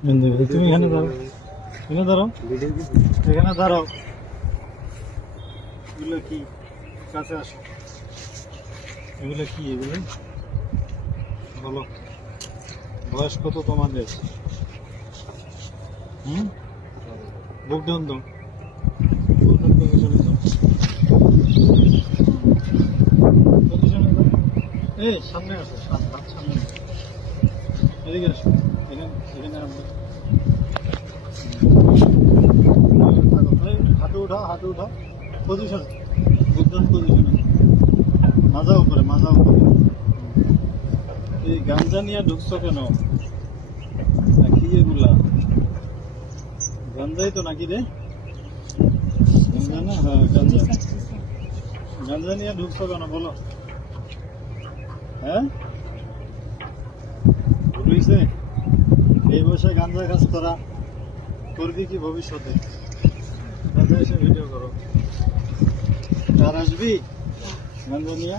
তুমি এখানে দাঁড়াও। এখানে দাঁড়াও। এখানে দাঁড়াও। এগুলো কি? কাছে আসো। এগুলো কি এগুলো? বলো। বয়স কত তোমাদের? হুম? বুক ডাউন দাও এই, সামনে আসো। সামনে। এদিকে আসো। হাতে উঠাও হাতে উঠাও পজিশন বুদ্ধন পজিশনে মাজা উপরে মাজা উপরে। এই গাঞ্জা নিয়ে ঢুকছো কেন? নাকি এগুলা? গাঞ্জাই তো নাকি রে? গাঞ্জা না হ্যাঁ গাঞ্জা। গাঞ্জা নিয়ে ঢুকছো কেন বলো? হ্যাঁ? হইছে? এই বয়সে গাঞ্জা কাজ করা, করবি কি ভবিষ্যতে? গাঞ্জা এসে ভিডিও করো। আর আসবি? গাঞ্জা নিয়ে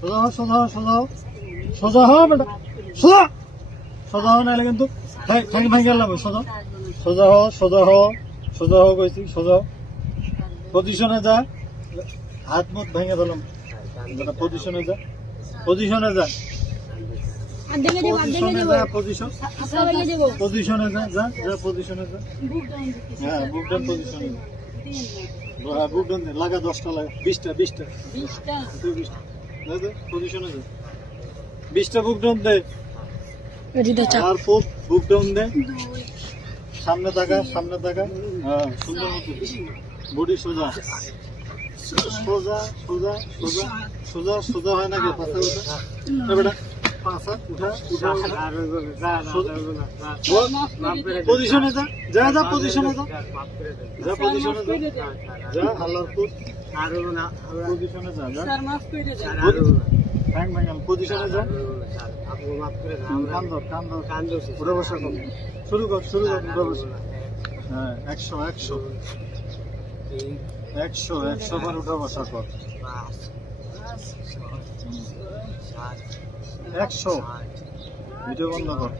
সোজা হও সোজা হও সোজা হও। সোজা হও, বেটা। সোজা! সোজা হও, নাহলে কিন্তু ঠ্যাং ভাঙে গেলাম সোজা। সোজা হও সোজা হও সোজা হও কইছি, সোজা পজিশনে যা। হাত মুখ ভেঙে দিলাম পজিশনে যা। পজিশনে যা। পজিশনে যা যা যা পজিশনে যা। হ্যাঁ বুক পজিশনে হ্যাঁ বুক লাগা দশটা লাগা। বিশটা বিশটা। বিশটা। বিশটা। দে দে পজিশনে যা। বিশটা বুক ডাউন দে। রিদা আর ফুট বুক ডাউন দে। সামনে তাকা সামনে তাকা। হ্যাঁ সুন্দর মতো বডি সোজা। সোজা সোজা সোজা। সোজা সোজা হয় নাকি? এ বেটা। পজিশনে যা যা যা পজিশনে যা। যা পজিশনে যা। যা ফুট পজিশনে যা যা। স্যার মাফ করে দেন। ব্যাং ব্যাং পজিশনে যা। কান ধর কান ধর উঠে বসা কর। শুরু কর শুরু কর উঠে বসা হ্যাঁ একশো একশো। একশো একশো বার উঠে বসা কর। একশো। ভিডিও বন্ধ কর।